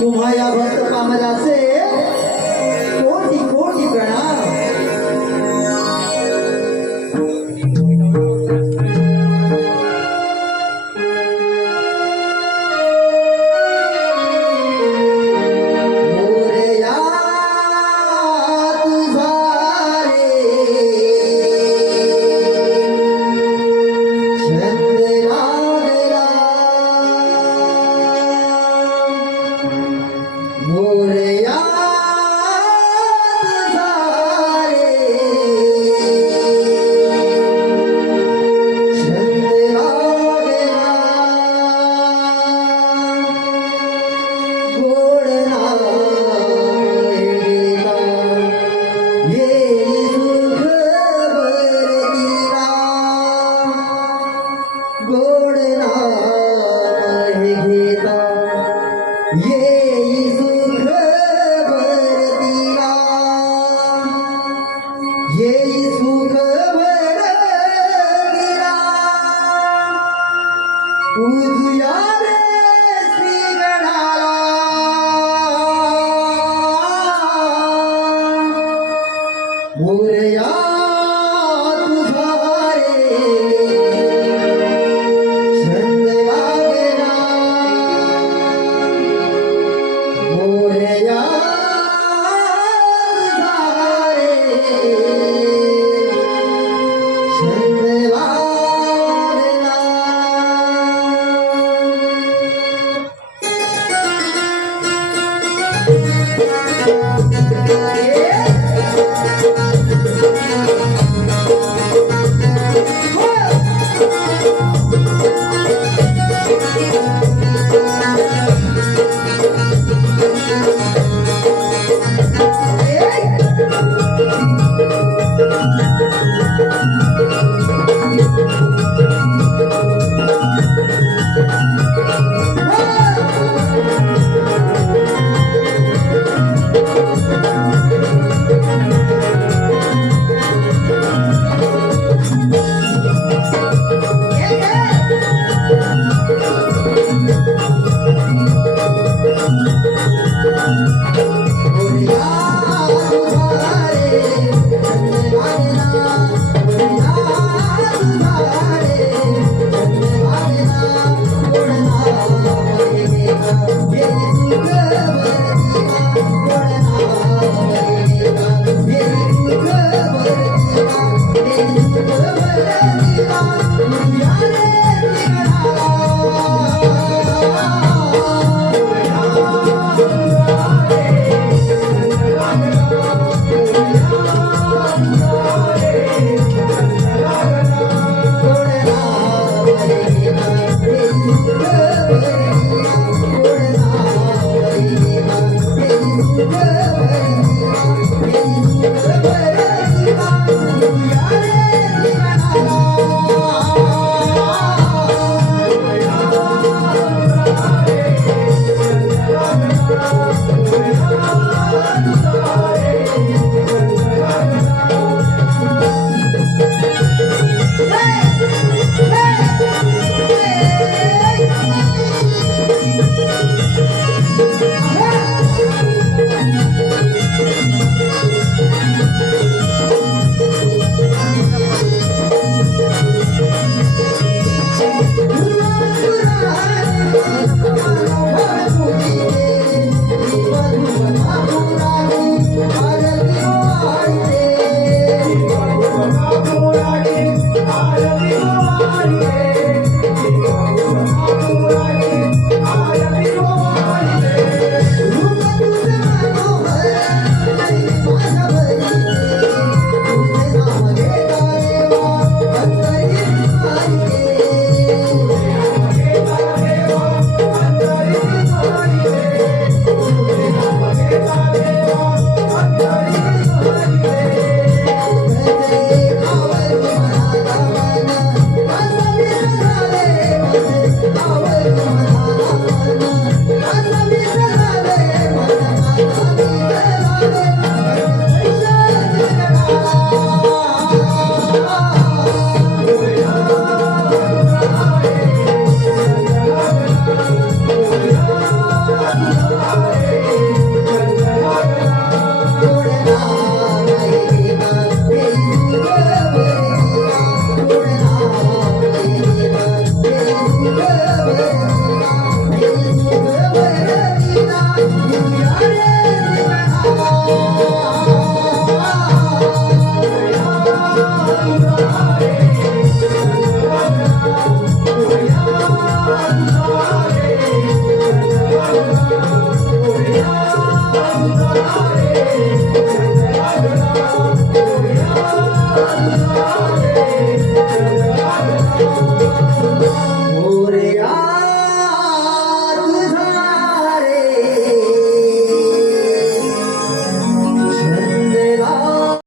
तुम्हा या भक्त पामराचे कोटी Mureya